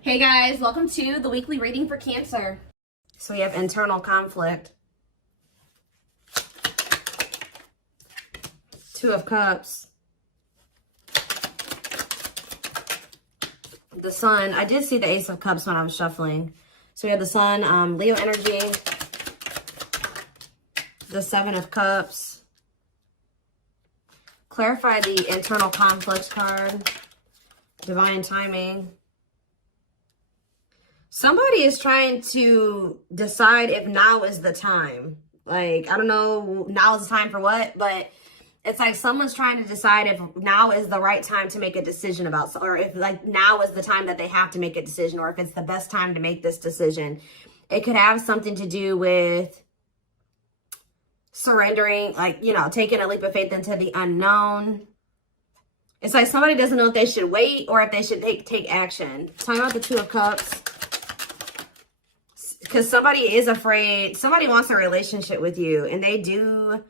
Hey guys, welcome to the weekly reading for Cancer. So we have internal conflict. Two of Cups. The Sun. I did see the Ace of Cups when I was shuffling. So we have the Sun, Leo energy. The Seven of Cups. Clarify the internal conflict card. Divine timing. Somebody is trying to decide if now is the time. Like, I don't know, now is the time for what, but it's like someone's trying to decide if now is the right time to make a decision about, or if like now is the time that they have to make a decision, or if it's the best time to make this decision. It could have something to do with surrendering, like, you know, taking a leap of faith into the unknown. It's like somebody doesn't know if they should wait or if they should take action. Talking about the Two of Cups. Because somebody is afraid, somebody wants a relationship with you, and they do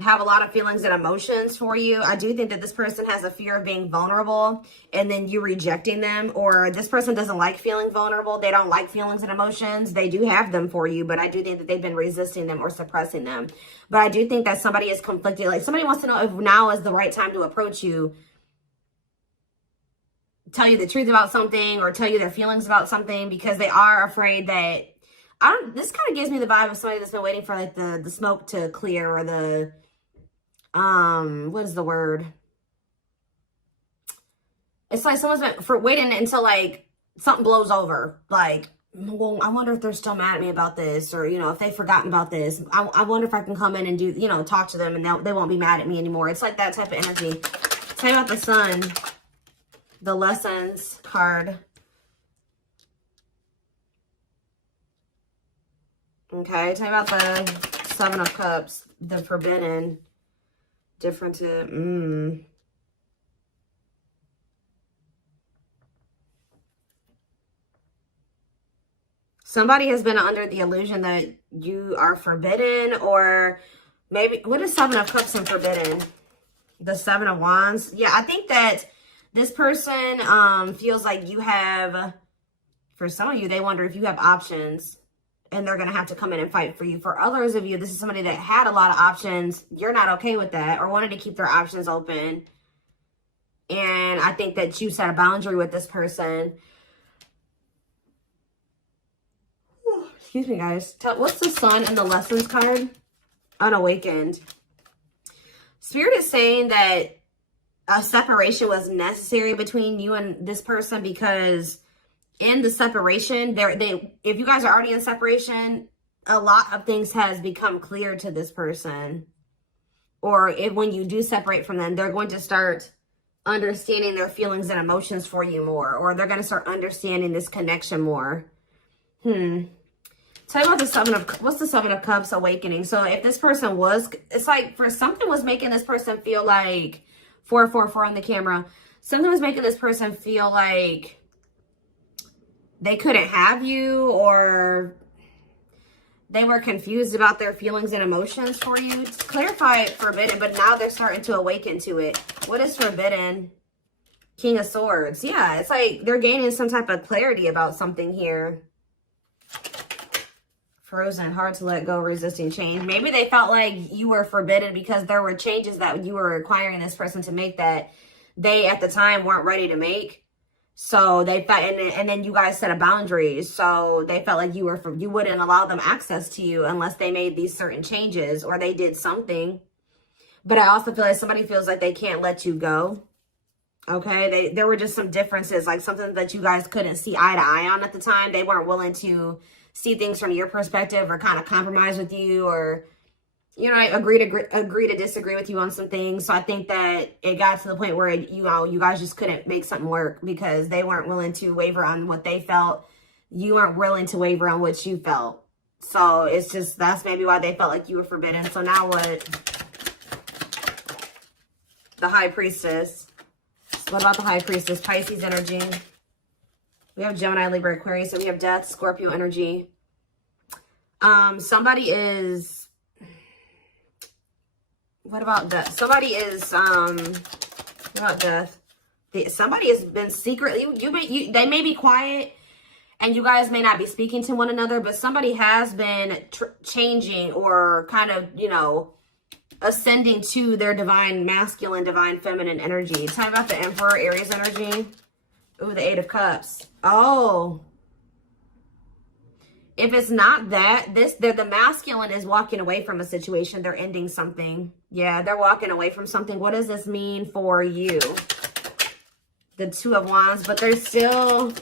have a lot of feelings and emotions for you. I do think that this person has a fear of being vulnerable and then you rejecting them, or this person doesn't like feeling vulnerable. They don't like feelings and emotions. They do have them for you, but I do think that they've been resisting them or suppressing them. But I do think that somebody is conflicted. Like somebody wants to know if now is the right time to approach you, tell you the truth about something, or tell you their feelings about something, because they are afraid that, this kind of gives me the vibe of somebody that's been waiting for like the smoke to clear, or the, what is the word? It's like someone's been waiting until like something blows over. Like, well, I wonder if they're still mad at me about this, or, you know, if they've forgotten about this. I wonder if I can come in and do, you know, talk to them and they won't be mad at me anymore. It's like that type of energy. Tell me about the Sun, the Lessons card. Okay, tell me about the Seven of Cups, the Forbidden, different. Somebody has been under the illusion that you are forbidden, or maybe, what is Seven of Cups and Forbidden? The Seven of Wands. Yeah, I think that this person feels like you have, for some of you, they wonder if you have options. And they're going to have to come in and fight for you. For others of you, this is somebody that had a lot of options. You're not okay with that, or wanted to keep their options open. And I think that you set a boundary with this person. Excuse me, guys. What's the Sun and the Lessons card? Unawakened. Spirit is saying that a separation was necessary between you and this person, because in the separation, if you guys are already in separation, a lot of things has become clear to this person. Or when you do separate from them, they're going to start understanding their feelings and emotions for you more, or they're going to start understanding this connection more. Tell me about the Seven of, what's the Seven of Cups awakening? So if this person was, it's like for something was making this person feel like 444 on the camera. Something was making this person feel like they couldn't have you, or they were confused about their feelings and emotions for you. Just clarify forbidden, but now they're starting to awaken to it. What is forbidden? King of Swords. Yeah, it's like they're gaining some type of clarity about something here. Frozen, hard to let go, resisting change. Maybe they felt like you were forbidden because there were changes that you were requiring this person to make that they at the time weren't ready to make. So they felt, and then you guys set a boundary. So they felt like you wouldn't allow them access to you unless they made these certain changes or they did something. But I also feel like somebody feels like they can't let you go. Okay, there were just some differences, like something that you guys couldn't see eye to eye on at the time. They weren't willing to see things from your perspective, or kind of compromise with you, or, you know, agree to disagree with you on some things. So I think that it got to the point where, you know, you guys just couldn't make something work because they weren't willing to waver on what they felt. You weren't willing to waver on what you felt. So it's just, that's maybe why they felt like you were forbidden. So now what? The High Priestess. What about the High Priestess? Pisces energy. We have Gemini, Libra, Aquarius, and we have Death, Scorpio energy. Somebody is, what about Death? Somebody is, what about Death? Somebody has been secretly, they may be quiet and you guys may not be speaking to one another, but somebody has been changing or kind of, you know, ascending to their divine masculine, divine feminine energy. Talking about the Emperor, Aries energy. Ooh, the Eight of Cups. Oh. If it's not that, the masculine is walking away from a situation. They're ending something. Yeah, they're walking away from something. What does this mean for you? The Two of Wands, but they're still,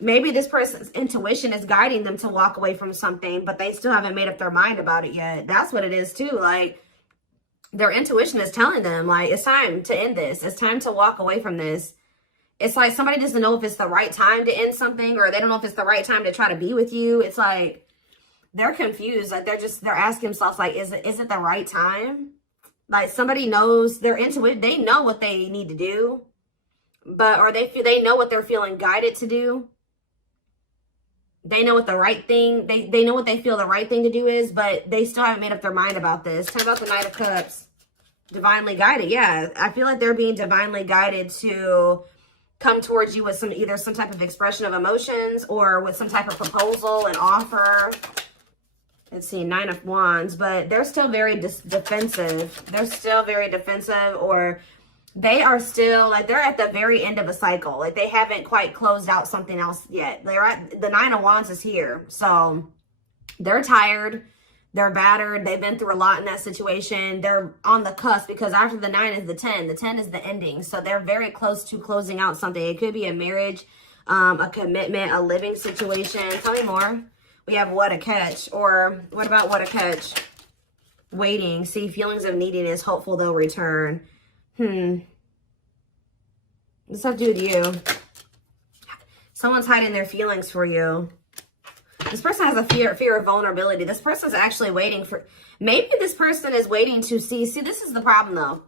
maybe this person's intuition is guiding them to walk away from something, but they still haven't made up their mind about it yet. That's what it is too. Like, their intuition is telling them, like, it's time to end this. It's time to walk away from this. It's like somebody doesn't know if it's the right time to end something, or they don't know if it's the right time to try to be with you. It's like they're confused. Like they're asking themselves, like, is it the right time? Like somebody knows their intuition. They know what they need to do, or they know what they're feeling guided to do. They know what the right thing. They know what they feel the right thing to do is, but they still haven't made up their mind about this. Talk about the Knight of Cups. Divinely guided. Yeah, I feel like they're being divinely guided to come towards you with either some type of expression of emotions or with some type of proposal and offer. Let's see, Nine of Wands, but they're still very defensive. They're still very defensive, or they are still like they're at the very end of a cycle. Like they haven't quite closed out something else yet. The Nine of Wands is here. So they're tired. They're battered. They've been through a lot in that situation. They're on the cusp because after the 9 is the 10. The 10 is the ending. So they're very close to closing out something. It could be a marriage, a commitment, a living situation. Tell me more. We have What a Catch. Or what about What a Catch? Waiting. See, feelings of neediness. Hopeful they'll return. What's that do with you? Someone's hiding their feelings for you. This person has a fear of vulnerability. This person's actually waiting for, maybe this person is waiting to see this is the problem though.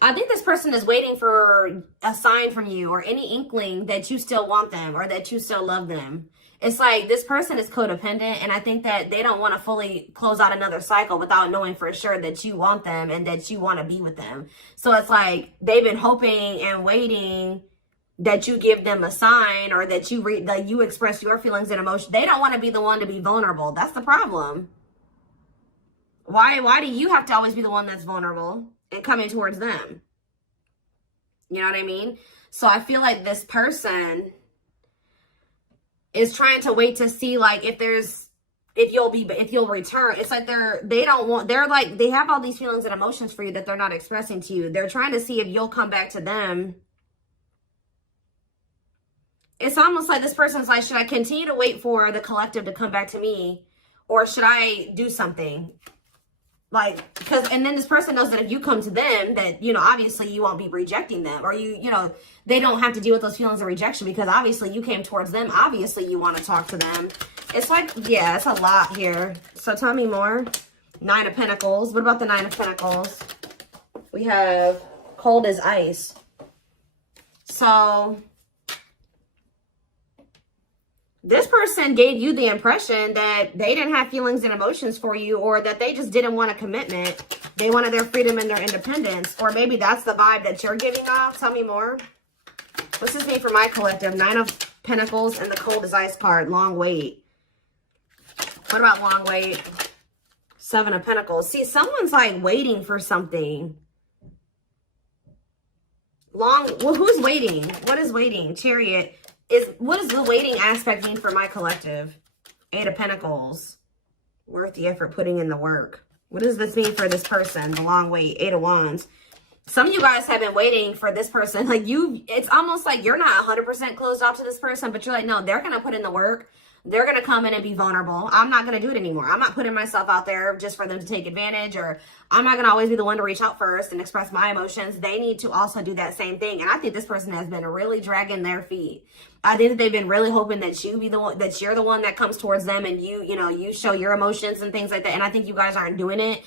I think this person is waiting for a sign from you or any inkling that you still want them or that you still love them. It's like this person is codependent, and I think that they don't want to fully close out another cycle without knowing for sure that you want them and that you want to be with them. So it's like they've been hoping and waiting that you give them a sign or that you express your feelings and emotions. They don't want to be the one to be vulnerable. That's the problem. Why do you have to always be the one that's vulnerable and coming towards them? You know what I mean? So I feel like this person is trying to wait to see like if you'll return. It's like they have all these feelings and emotions for you that they're not expressing to you. They're trying to see if you'll come back to them. It's almost like this person's like, should I continue to wait for the collective to come back to me, or should I do something? Like, and then this person knows that if you come to them, that, you know, obviously you won't be rejecting them, or you know, they don't have to deal with those feelings of rejection because obviously you came towards them. Obviously you want to talk to them. It's like, yeah, it's a lot here. So tell me more. Nine of Pentacles. What about the Nine of Pentacles? We have cold as ice. So this person gave you the impression that they didn't have feelings and emotions for you, or that they just didn't want a commitment. They wanted their freedom and their independence. Or maybe that's the vibe that you're giving off. Tell me more. What's this mean for my collective? Nine of Pentacles and the cold as ice card. Long wait. What about long wait? Seven of Pentacles. See, someone's like waiting for something. Well, who's waiting? What is waiting? Chariot. What does the waiting aspect mean for my collective? Eight of Pentacles. Worth the effort, putting in the work. What does this mean for this person? The long wait. Eight of Wands. Some of you guys have been waiting for this person. Like it's almost like you're not 100% closed off to this person, but you're like, no, they're going to put in the work. They're going to come in and be vulnerable. I'm not going to do it anymore. I'm not putting myself out there just for them to take advantage, or I'm not going to always be the one to reach out first and express my emotions. They need to also do that same thing. And I think this person has been really dragging their feet. I think that they've been really hoping that you're the one that comes towards them and you show your emotions and things like that. And I think you guys aren't doing it.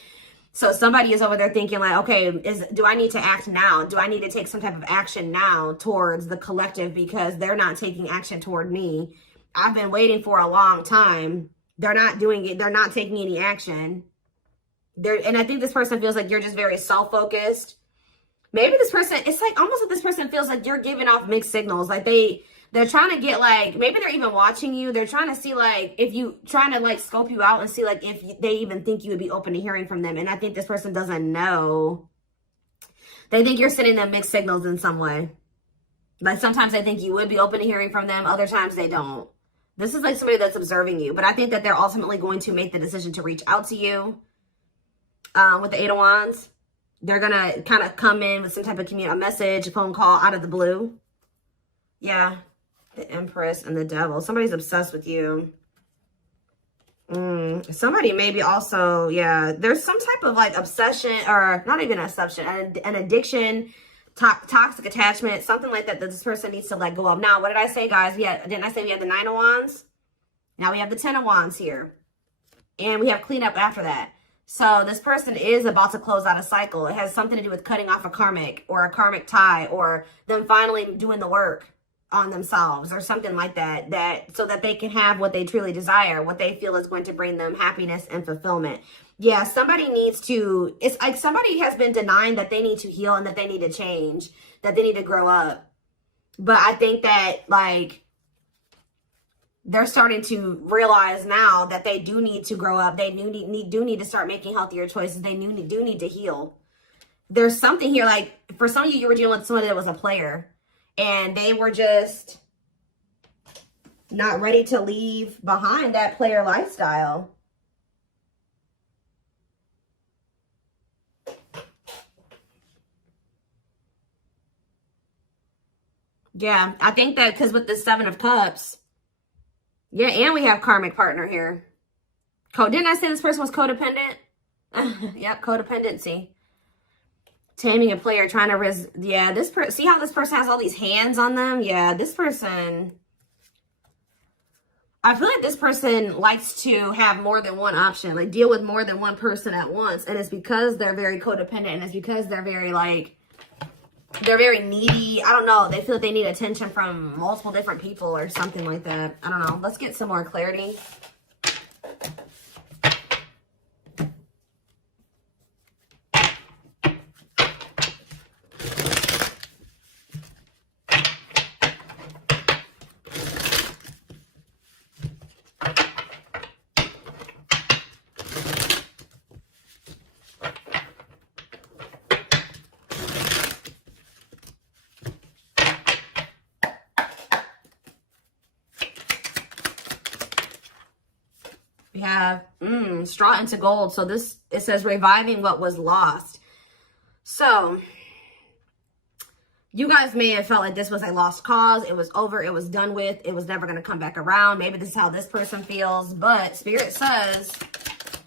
So somebody is over there thinking like, okay, do I need to act now? Do I need to take some type of action now towards the collective because they're not taking action toward me? I've been waiting for a long time. They're not doing it. They're not taking any action. And I think this person feels like you're just very self-focused. Maybe this person, it's like almost like this person feels like you're giving off mixed signals. Like they're trying to get like, maybe they're even watching you. They're trying to see like, if you, trying to like scope you out and see like if they even think you would be open to hearing from them. And I think this person doesn't know. They think you're sending them mixed signals in some way. Like sometimes they think you would be open to hearing from them. Other times they don't. This is like somebody that's observing you. But I think that they're ultimately going to make the decision to reach out to you. With the Eight of Wands. They're going to kind of come in with some type of a message, a phone call out of the blue. Yeah. The Empress and the Devil. Somebody's obsessed with you. Somebody maybe also, yeah. There's some type of like obsession, or not even an obsession, an addiction, toxic attachment, something like that this person needs to let go of. Now, what did I say, guys? Didn't I say we had the Nine of Wands? Now we have the Ten of Wands here. And we have cleanup after that. So this person is about to close out a cycle. It has something to do with cutting off a karmic or a karmic tie, or them finally doing the work on themselves or something like that, so that they can have what they truly desire, what they feel is going to bring them happiness and fulfillment. Yeah, somebody needs to, it's like somebody has been denying that they need to heal and that they need to change, that they need to grow up. But I think that like, they're starting to realize now that they do need to grow up. They do need to start making healthier choices. They do need to heal. There's something here, like for some of you, you were dealing with somebody that was a player and they were just not ready to leave behind that player lifestyle. Yeah, I think that because with the Seven of Cups, yeah, and we have karmic partner here. Didn't I say this person was codependent? Yep, codependency. Taming a player, trying to yeah, this person, see how this person has all these hands on them? Yeah, this person, I feel like this person likes to have more than one option, like deal with more than one person at once. And it's because they're very codependent, and it's because they're very like, they're very needy. I don't know. They feel like they need attention from multiple different people or something like that. I don't know. Let's get some more clarity. We have straw into gold. So this, it says reviving what was lost. So you guys may have felt like this was a lost cause. It was over. It was done with. It was never going to come back around. Maybe this is how this person feels. But Spirit says,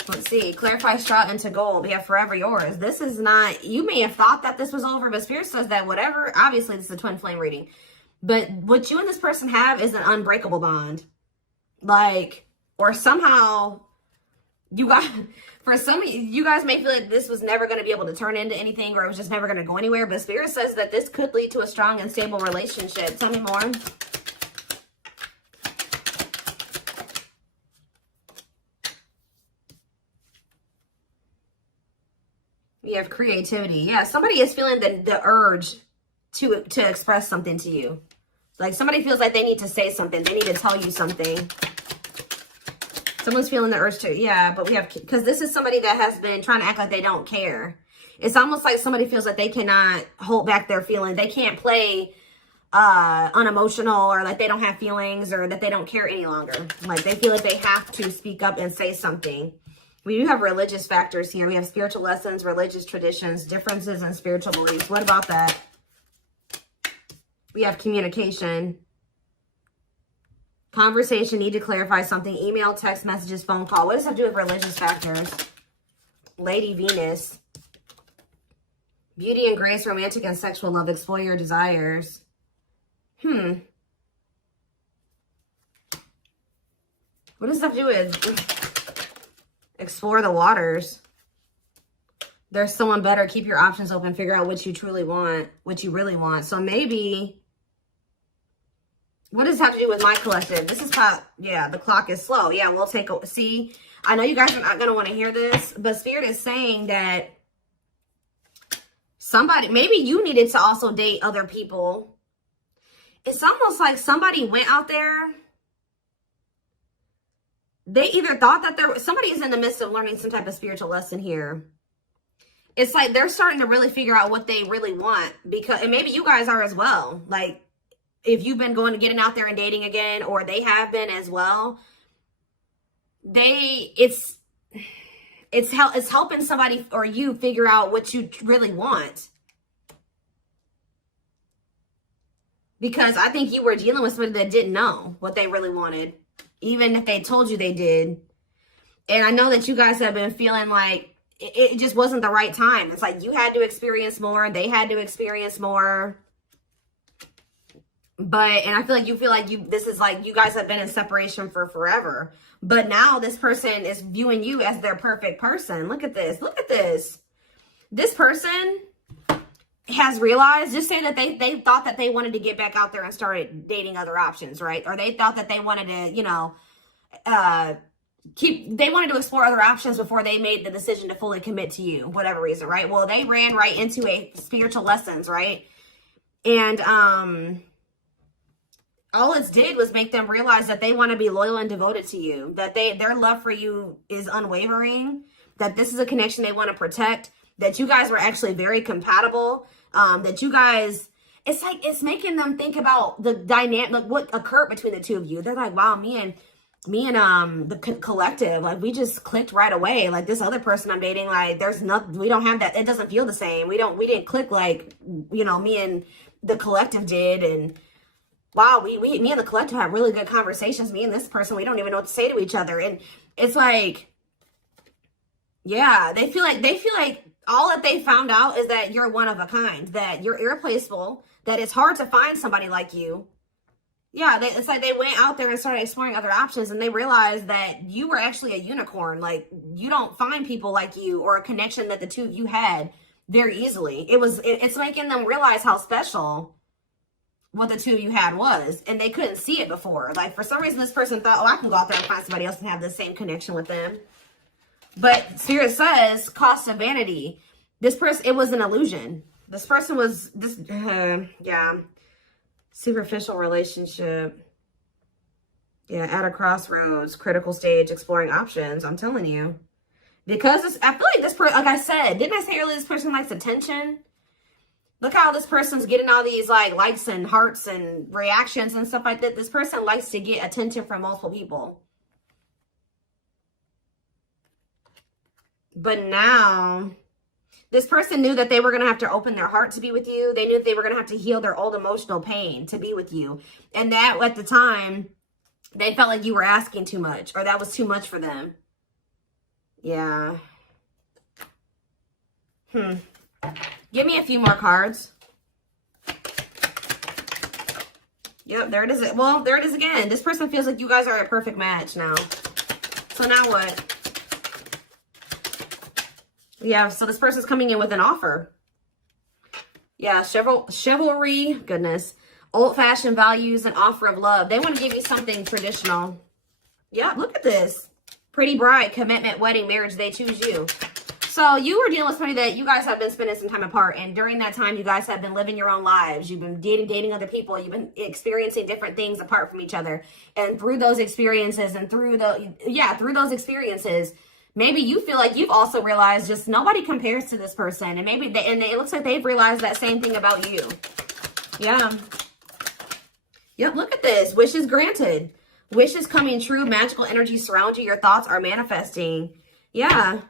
let's see, clarify straw into gold. We have forever yours. This is not, you may have thought that this was over, but Spirit says that whatever, obviously this is a twin flame reading. But what you and this person have is an unbreakable bond. Like, or somehow you guys, for some of you guys may feel like this was never going to be able to turn into anything, or it was just never going to go anywhere. But Spirit says that this could lead to a strong and stable relationship. Tell me more. We have creativity. Yeah, somebody is feeling the urge to express something to you. Like somebody feels like they need to say something. They need to tell you something. Someone's feeling the urge to, yeah, but we have, because this is somebody that has been trying to act like they don't care. It's almost like somebody feels like they cannot hold back their feelings. They can't play unemotional, or like they don't have feelings, or that they don't care any longer. Like they feel like they have to speak up and say something. We do have religious factors here. We have spiritual lessons, religious traditions, differences in spiritual beliefs. What about that? We have communication. Conversation, need to clarify something. Email, text messages, phone call. What does that do with religious factors? Lady Venus. Beauty and grace, romantic and sexual love. Explore your desires. What does that do with explore the waters? There's someone better. Keep your options open. Figure out what you truly want, what you really want. So maybe, what does this have to do with my collective? This is how, yeah, the clock is slow. Yeah, we'll take a, see, I know you guys are not going to want to hear this, but Spirit is saying that Somebody, maybe you needed to also date other people. It's almost like somebody went out there. They either thought that somebody is in the midst of learning some type of spiritual lesson here. It's like they're starting to really figure out what they really want, because, and maybe you guys are as well. Like, if you've been getting out there and dating again, or they have been as well, it's helping somebody or you figure out what you really want. Because I think you were dealing with somebody that didn't know what they really wanted, even if they told you they did. And I know that you guys have been feeling like it just wasn't the right time. It's like you had to experience more, they had to experience more. And I feel like this is like you guys have been in separation for forever. But now this person is viewing you as their perfect person. Look at this. Look at this. This person has realized, just say that they thought that they wanted to get back out there and started dating other options, right? Or they thought that they wanted to, you know, they wanted to explore other options before they made the decision to fully commit to you, whatever reason, right? Well, they ran right into a spiritual lessons, right? And all it did was make them realize that they want to be loyal and devoted to you, that their love for you is unwavering, that this is a connection they want to protect, that you guys were actually very compatible, that you guys, it's making them think about the dynamic, like what occurred between the two of you. They're like, wow, me and the collective, like we just clicked right away. Like this other person I'm dating, like there's nothing, we don't have that. It doesn't feel the same. We didn't click like, you know, me and the collective did. And wow, me and the collective have really good conversations. Me and this person, we don't even know what to say to each other. And it's like, yeah, they feel like all that they found out is that you're one of a kind, that you're irreplaceable, that it's hard to find somebody like you. Yeah, it's like they went out there and started exploring other options, and they realized that you were actually a unicorn. Like, you don't find people like you or a connection that the two of you had very easily. It's making them realize how special what the two of you had was, and they couldn't see it before. Like, for some reason, this person thought, oh, I can go out there and find somebody else and have the same connection with them. But Spirit says, cost of vanity. This person, it was an illusion. This person was, yeah, superficial relationship. Yeah, at a crossroads, critical stage, exploring options. I'm telling you. Because I feel like this person, like I said, didn't I say earlier, this person likes attention? Look how this person's getting all these like likes and hearts and reactions and stuff like that. This person likes to get attention from multiple people. But now, this person knew that they were going to have to open their heart to be with you. They knew that they were going to have to heal their old emotional pain to be with you. And that, at the time, they felt like you were asking too much, or that was too much for them. Yeah. Give me a few more cards. Yep, there it is. Well, there it is again. This person feels like you guys are a perfect match now. So now what? Yeah, so this person's coming in with an offer. Yeah, chivalry, goodness. Old-fashioned values and offer of love. They want to give you something traditional. Yeah, look at this. Pretty bride, commitment, wedding, marriage, they choose you. So you were dealing with somebody that you guys have been spending some time apart. And during that time, you guys have been living your own lives. You've been dating other people. You've been experiencing different things apart from each other. And through those experiences through those experiences, maybe you feel like you've also realized just nobody compares to this person. And maybe it looks like they've realized that same thing about you. Yeah. Yep, look at this. Wishes granted. Wishes coming true. Magical energy surround you. Your thoughts are manifesting. Yeah.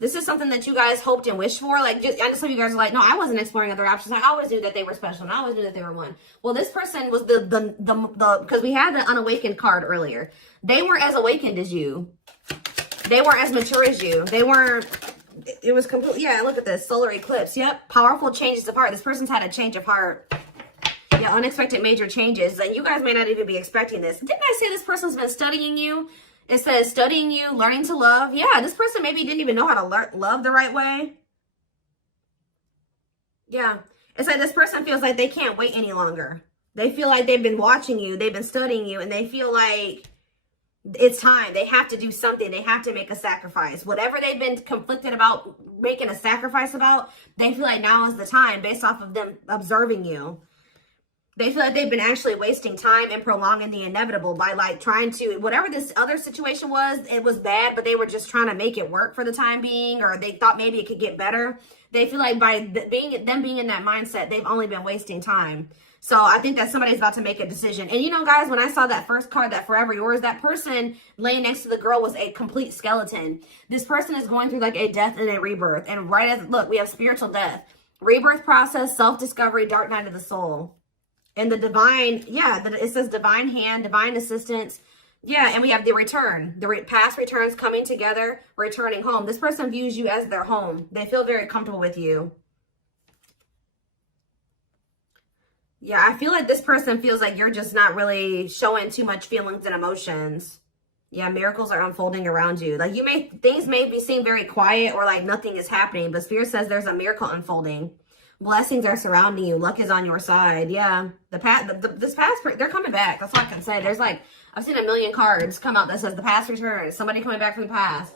This is something that you guys hoped and wished for. Like, I know some of you guys are like, no, I wasn't exploring other options. I always knew that they were special, and I always knew that they were one. Well, this person was because we had the unawakened card earlier. They weren't as awakened as you. They weren't as mature as you. They weren't, it was complete. Yeah, look at this. Solar eclipse. Yep. Powerful changes of heart. This person's had a change of heart. Yeah, unexpected major changes. And you guys may not even be expecting this. Didn't I say this person's been studying you? It says studying you, learning to love. Yeah, this person maybe didn't even know how to love the right way. Yeah. It's like this person feels like they can't wait any longer. They feel like they've been watching you. They've been studying you. And they feel like It's time. They have to do something. They have to make a sacrifice. Whatever they've been conflicted about making a sacrifice about, they feel like now is the time based off of them observing you. They feel like they've been actually wasting time and prolonging the inevitable by like trying to, whatever this other situation was, it was bad, but they were just trying to make it work for the time being, or they thought maybe it could get better. They feel like by being in that mindset, they've only been wasting time. So I think that somebody's about to make a decision. And you know, guys, when I saw that first card, that Forever Yours, that person laying next to the girl was a complete skeleton. This person is going through like a death and a rebirth. And right as, look, we have spiritual death, rebirth process, self-discovery, dark night of the soul. And the divine, yeah, it says divine hand, divine assistance. Yeah, and we have the return. The past returns coming together, returning home. This person views you as their home. They feel very comfortable with you. Yeah, I feel like this person feels like you're just not really showing too much feelings and emotions. Yeah, miracles are unfolding around you. Like things may seem very quiet or like nothing is happening, but Spirit says there's a miracle unfolding. Blessings are surrounding you. Luck is on your side. Yeah. This past, they're coming back. That's all I can say. There's like, I've seen a million cards come out that says the past returns. Somebody coming back from the past.